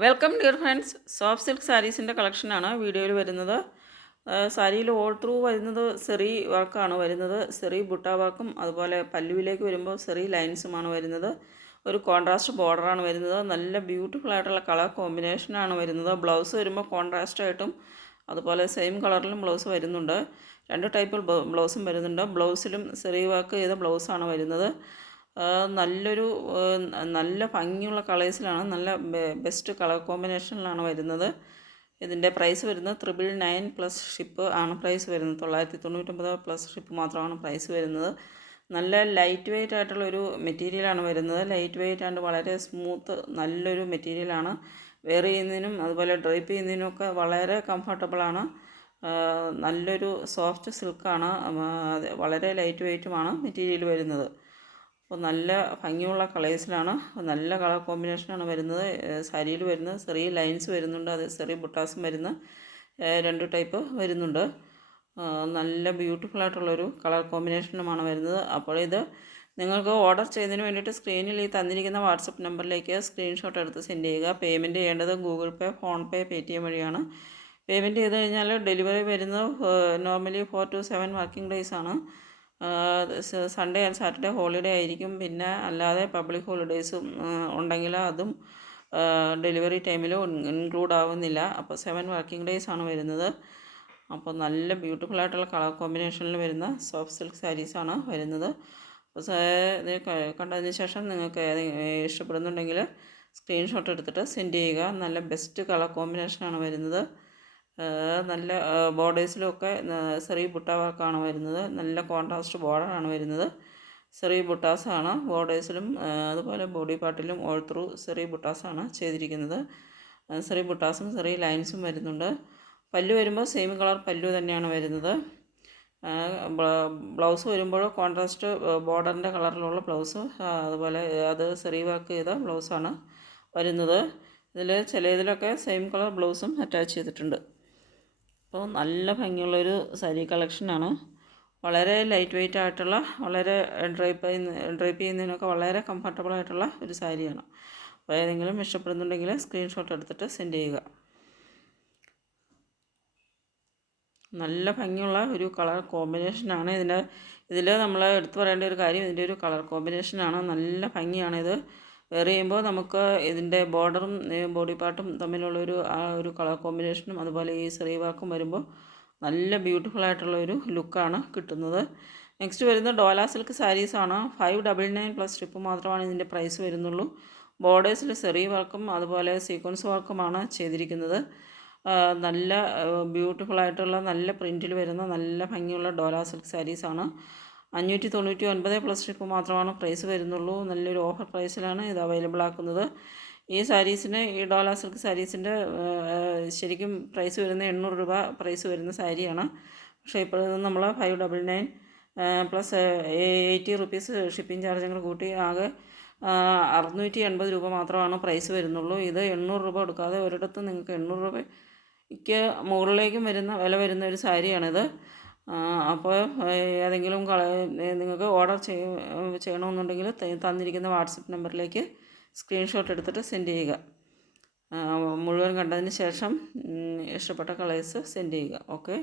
Welcome dear friends soft silk സാരീസിന്റെ കളക്ഷനാണ് വീഡിയോയിൽ വരുന്നത്. സാരിയിൽ ഓൾ ത്രൂ വരുന്നത് സെറി വർക്കാണ് വരുന്നത്. സെറി ബുട്ട വർക്കും അതുപോലെ പല്ലുവിലേക്ക് വരുമ്പോൾ സെറി ലൈൻസുമാണ് വരുന്നത്. ഒരു കോൺട്രാസ്റ്റ് ബോർഡറാണ് വരുന്നത്. നല്ല ബ്യൂട്ടിഫുൾ ആയിട്ടുള്ള കളർ കോമ്പിനേഷനാണ് വരുന്നത്. ബ്ലൗസ് വരുമ്പോൾ കോൺട്രാസ്റ്റായിട്ടും അതുപോലെ സെയിം കളറിലും ബ്ലൗസ് വരുന്നുണ്ട്. രണ്ട് ടൈപ്പ് ബ്ലൗസും വരുന്നുണ്ട്. ബ്ലൗസിലും സെറി വർക്ക് ചെയ്ത ബ്ലൗസാണ് വരുന്നത്. നല്ലൊരു നല്ല ഭംഗിയുള്ള കളേഴ്സിലാണ് നല്ല ബെസ്റ്റ് കളർ കോമ്പിനേഷനിലാണ് വരുന്നത്. ഇതിന്റെ പ്രൈസ് വരുന്നത് ത്രിബിൾ നയൻ പ്ലസ് ഷിപ്പ് ആണ് പ്രൈസ് വരുന്നത്. തൊള്ളായിരത്തി തൊണ്ണൂറ്റൊമ്പത് പ്ലസ് ഷിപ്പ് മാത്രമാണ് പ്രൈസ് വരുന്നത്. നല്ല ലൈറ്റ് വെയ്റ്റ് ആയിട്ടുള്ള ഒരു മെറ്റീരിയലാണ് വരുന്നത്. ലൈറ്റ് വെയ്റ്റ് ആൻഡ് വളരെ സ്മൂത്ത് നല്ലൊരു മെറ്റീരിയലാണ് വെയർ ചെയ്യുന്നതിനും അതുപോലെ ഡ്രൈപ്പ് ചെയ്യുന്നതിനും ഒക്കെ വളരെ കംഫർട്ടബിളാണ് നല്ലൊരു സോഫ്റ്റ് സിൽക്കാണ്. വളരെ ലൈറ്റ് വെയ്റ്റുമാണ് മെറ്റീരിയൽ വരുന്നത്. അപ്പോൾ നല്ല ഭംഗിയുള്ള കളേഴ്സിലാണ്. നല്ല കളർ കോമ്പിനേഷനാണ് വരുന്നത്. സാരിയിൽ വരുന്നത്. ചെറിയ ലൈൻസ് വരുന്നുണ്ട്. അത് ചെറിയ ബുട്ടാസും വരുന്ന രണ്ട് ടൈപ്പ് വരുന്നുണ്ട്. നല്ല ബ്യൂട്ടിഫുൾ ആയിട്ടുള്ളൊരു കളർ കോമ്പിനേഷനുമാണ് വരുന്നത്. അപ്പോൾ ഇത് നിങ്ങൾക്ക് ഓർഡർ ചെയ്യുന്നതിന് വേണ്ടിയിട്ട് സ്ക്രീനിൽ ഈ തന്നിരിക്കുന്ന വാട്സപ്പ് നമ്പറിലേക്ക് സ്ക്രീൻഷോട്ട് എടുത്ത് സെൻഡ് ചെയ്യുക. പേയ്മെന്റ് ചെയ്യേണ്ടത് Google Pay PhonePe Paytm വഴിയാണ്. പേയ്മെന്റ് ചെയ്ത് കഴിഞ്ഞാൽ ഡെലിവറി വരുന്നത് normally four to seven working days ആണ് സൺഡേ ആൻഡ് സാറ്റർഡേ ഹോളിഡേ ആയിരിക്കും. പിന്നെ അല്ലാതെ പബ്ലിക് ഹോളിഡേയ്സും ഉണ്ടെങ്കിൽ അതും ഡെലിവറി ടൈമിൽ ഇൻക്ലൂഡ് ആവുന്നില്ല. അപ്പോൾ സെവൻ വർക്കിംഗ് ഡേയ്സ് ആണ് വരുന്നത്. അപ്പോൾ നല്ല ബ്യൂട്ടിഫുൾ ആയിട്ടുള്ള കളർ കോമ്പിനേഷനിൽ വരുന്ന സോഫ്റ്റ് സിൽക്ക് ആണ് വരുന്നത്. അപ്പോൾ സാറേ കണ്ടതിന് ശേഷം നിങ്ങൾക്ക് ഇഷ്ടപ്പെടുന്നുണ്ടെങ്കിൽ സ്ക്രീൻഷോട്ട് എടുത്തിട്ട് സെൻഡ് ചെയ്യുക. നല്ല ബെസ്റ്റ് കളർ കോമ്പിനേഷനാണ് വരുന്നത്. നല്ല ബോർഡേഴ്സിലൊക്കെ ചെറിയ ബുട്ട വർക്കാണ് വരുന്നത്. നല്ല കോൺട്രാസ്റ്റ് ബോർഡറാണ് വരുന്നത്. ചെറിയ ബുട്ടാസാണ് ബോർഡേഴ്സിലും അതുപോലെ ബോഡി പാർട്ടിലും ഓൾ ത്രൂ ചെറിയ ബുട്ടാസാണ് ചെയ്തിരിക്കുന്നത്. ചെറിയ ബുട്ടാസും ചെറിയ ലൈൻസും വരുന്നുണ്ട്. പല്ലു വരുമ്പോൾ സെയിം കളർ പല്ലു തന്നെയാണ് വരുന്നത്. ബ്ലൗസ് വരുമ്പോൾ കോൺട്രാസ്റ്റ് ബോർഡറിന്റെ കളറിലുള്ള ബ്ലൗസ് അതുപോലെ അത് ചെറിയ വർക്ക് ചെയ്ത ബ്ലൗസാണ് വരുന്നത്. ഇതിൽ ചില ഇതിലൊക്കെ സെയിം കളർ ബ്ലൗസും അറ്റാച്ച് ചെയ്തിട്ടുണ്ട്. അപ്പോൾ നല്ല ഭംഗിയുള്ളൊരു സാരി കളക്ഷനാണ്. വളരെ ലൈറ്റ് വെയിറ്റ് ആയിട്ടുള്ള വളരെ ഡ്രൈപ്പ് ചെയ്യുന്ന ഡ്രൈപ്പ് ചെയ്യുന്നതിനൊക്കെ വളരെ കംഫർട്ടബിൾ ആയിട്ടുള്ള ഒരു സാരിയാണ്. അപ്പോൾ ഏതെങ്കിലും ഇഷ്ടപ്പെടുന്നുണ്ടെങ്കിൽ സ്ക്രീൻഷോട്ട് എടുത്തിട്ട് സെൻഡ് ചെയ്യുക. നല്ല ഭംഗിയുള്ള ഒരു കളർ കോമ്പിനേഷനാണ് ഇതിന്റെ ഇതിൽ നമ്മൾ എടുത്തു പറയേണ്ട ഒരു കാര്യം ഇതിന്റെ ഒരു കളർ കോമ്പിനേഷനാണ് നല്ല ഭംഗിയാണ് ഇത് വെയർ ചെയ്യുമ്പോൾ നമുക്ക് ഇതിന്റെ ബോർഡറും ബോഡി പാർട്ടും തമ്മിലുള്ളൊരു ആ ഒരു കളർ കോമ്പിനേഷനും അതുപോലെ ഈ സ്ത്രീ വർക്കും വരുമ്പോൾ നല്ല ബ്യൂട്ടിഫുൾ ആയിട്ടുള്ള ഒരു ലുക്കാണ് കിട്ടുന്നത്. നെക്സ്റ്റ് വരുന്ന Dola silk സാരീസാണ് five double nine plus strip മാത്രമാണ് ഇതിന്റെ പ്രൈസ് വരുന്നുള്ളൂ. ബോർഡേഴ്സിൽ സെറി വർക്കും അതുപോലെ സീക്വൻസ് വർക്കുമാണ് ചെയ്തിരിക്കുന്നത്. നല്ല ബ്യൂട്ടിഫുൾ ആയിട്ടുള്ള നല്ല പ്രിന്റിൽ വരുന്ന നല്ല ഭംഗിയുള്ള ഡോല സിൽക്ക് സാരീസാണ് അഞ്ഞൂറ്റി തൊണ്ണൂറ്റി ഒൻപത് പ്ലസ് ഷിപ്പ് മാത്രമാണ് പ്രൈസ് വരുന്നുള്ളൂ. നല്ലൊരു ഓഫർ പ്രൈസിലാണ് ഇത് അവൈലബിൾ ആക്കുന്നത്. ഈ സാരീസിന് ഈ ഡോല സിൽക്ക് സാരീസിന്റെ ശരിക്കും പ്രൈസ് വരുന്ന എണ്ണൂറ് രൂപ പ്രൈസ് വരുന്ന സാരിയാണ് പക്ഷേ ഇപ്പോൾ നമ്മൾ five double nine plus eighty rupees shipping ചാർജുകൾ കൂട്ടി ആകെ അറുന്നൂറ്റി എൺപത് രൂപ മാത്രമാണ് പ്രൈസ് വരുന്നുള്ളൂ. ഇത് എണ്ണൂറ് രൂപ കൊടുക്കാതെ ഒരിടത്ത് നിങ്ങൾക്ക് എണ്ണൂറ് രൂപയ്ക്ക് മുകളിലേക്കും വരുന്ന വില വരുന്ന ഒരു സാരിയാണിത് അപ്പോൾ ഏതെങ്കിലും കള നിങ്ങൾക്ക് ഓർഡർ ചെയ്യ ചെയ്യണമെന്നുണ്ടെങ്കിൽ തന്നിരിക്കുന്ന വാട്സപ്പ് നമ്പറിലേക്ക് സ്ക്രീൻഷോട്ട് എടുത്തിട്ട് സെൻഡ് ചെയ്യുക. മുഴുവൻ കണ്ടതിന് ശേഷം ഇഷ്ടപ്പെട്ട കളേഴ്സ് സെൻഡ് ചെയ്യുക. ഓക്കെ?